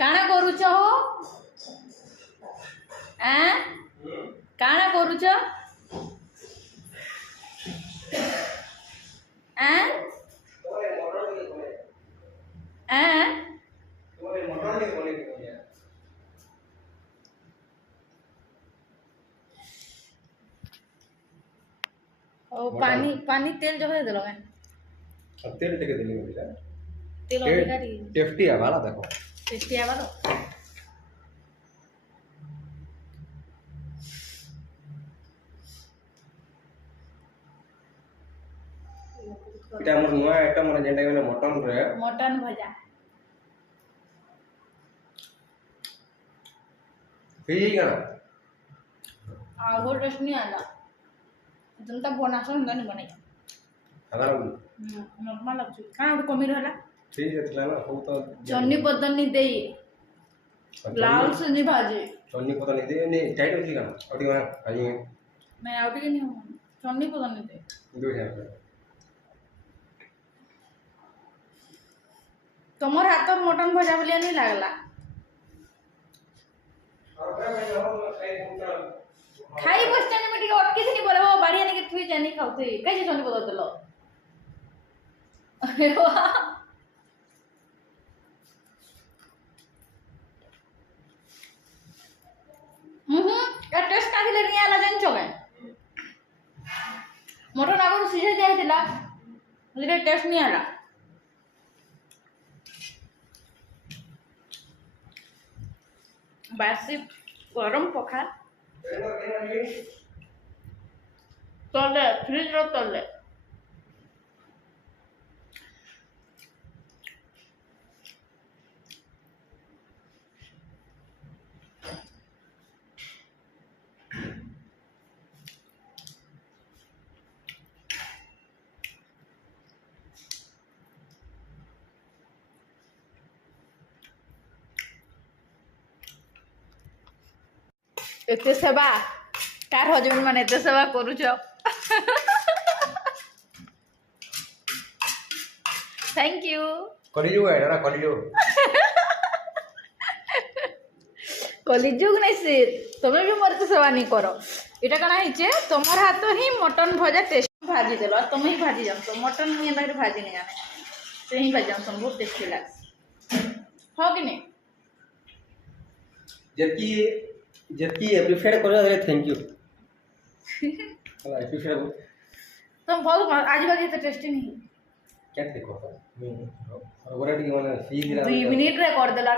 କାଣା କରୁଛ ହୋ? ଆଁ କାଣା କରୁଛ? ଆଁ ଆଁ ओ पानी पानी तेल जो है देलो मैं तेल टिके देनी होगी यार तेल अधिका टी टेस्टी है वाला देखो टेस्टी आवा तो इटा मोर नुआ आइटम माने जेंटा माने मटन भजा फिर क्या आ वो टेस्ट नहीं आला जनता बनासो नहीं बनाई खाना नॉर्मल लगछ काना उठ कमी रहला ठीक है ना हो तो चन्नी बदनी देई लाल से नहीं भाजे चन्नी पता नहीं दे नहीं टाइट होती का और ठीक है आई मैं आउट के नहीं हूं चन्नी बदनी दे दो है तमर हाथ मटन भजा बोलिया नहीं लागला खाई बसने में टिके अटकी थी बोले वो बाड़ी आने के थुई जानी खाउथे कैसे चन्नी बदल देलो अरे वाह या टेस्ट का दिले नहीं आला जान चोगे मटन आगो सीझे जाय दिला मुझे टेस्ट नहीं आला बासी गरम पखा तले फ्रिज रो तले एते सेवा तार हजबेंड माने एते सेवा करूछ थैंक यू कलिजुग है ना कलिजुग नहीं से तुम भी मोर तो सेवा नहीं करो इटा कना हिचे तुमर हाथ ही मटन भजा टेस्ट भाजी देलो तुम ही भाजी जाम तो मटन मुई एना भाजी नहीं जाने से ही भाजी जाम बहुत टेस्टी लाग हो कि नहीं जबकि एप्रिशिएट करो अरे थैंक यू हां एप्रिशिएट तुम बहुत आज भाजी तो टेस्टी नहीं क्या देखो और बड़ा टी माने 2 मिनट रे कर देला